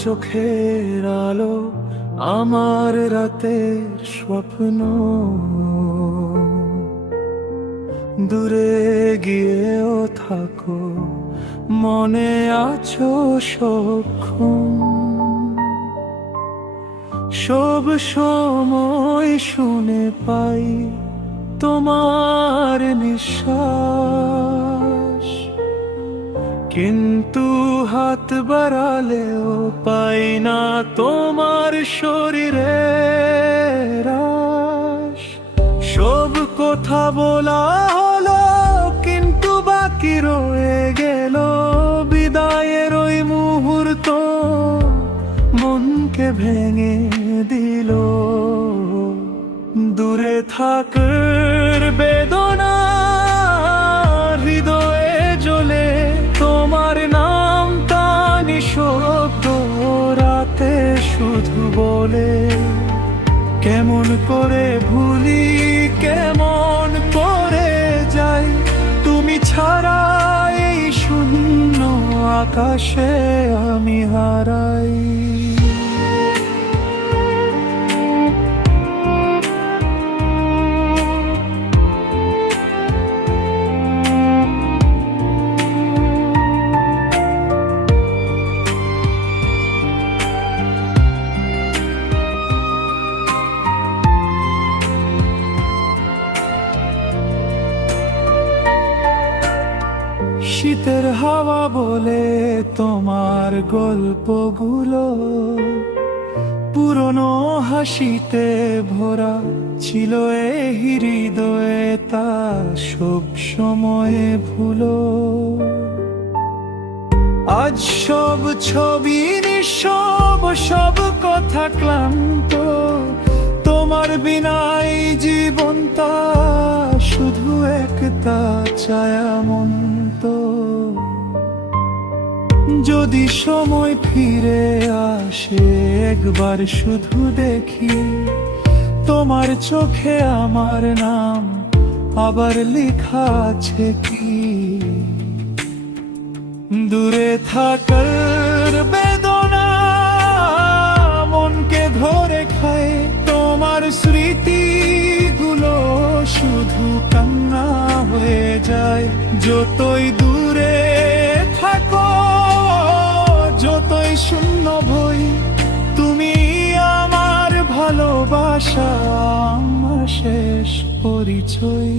চোখের আলো, আমার রাতের স্বপ্ন। দূরে গিয়েও থাকো, মনে আছো সক্ষম। সব সময় শুনে পাই তোমার নিঃশ্বাস, কিন্তু হাত বাড়ালেও পাই না তোমার শরীরের আশ। সব কথা বলা হলো, কিন্তু বাকি রয়ে গেল বিদায়ের ওই মুহূর্ত, মনকে ভেঙে দিল। দূরে থাকার বেদনা হৃদয়ে জ্বলে, তোমার নামটা নিঃশব্দ রাতে শুধু বলে। কেমন করে ভুলি, কেমন করে যাই, তুমি ছাড়া এই শূন্য আকাশে আমি হারাই। শীতের হাওয়া বলে তোমার গল্পগুলো, পুরনো হাসিতে ভরা ছিল এই হৃদয়ে, তা সব সময়ে ভুলো। আজ সব ছবি নিঃসব, সব কথা ক্লান্ত, তোমার বিনাই জীবনটা শুধু একটা ছায়ামন্ত। যদি সময় ফিরে আসে একবার শুধু দেখি, তোমার চোখে আমার নাম আবার লেখা আছে কি। দূরে থাকার বেদনা মনকে ধরে খায়, তোমার স্মৃতিগুলো শুধু কান্না হয়ে যায়। যতই দূরে থাকো, যতই শূন্য ভই, তুমি আমার ভালোবাসা, আমার শেষ পরিচয়।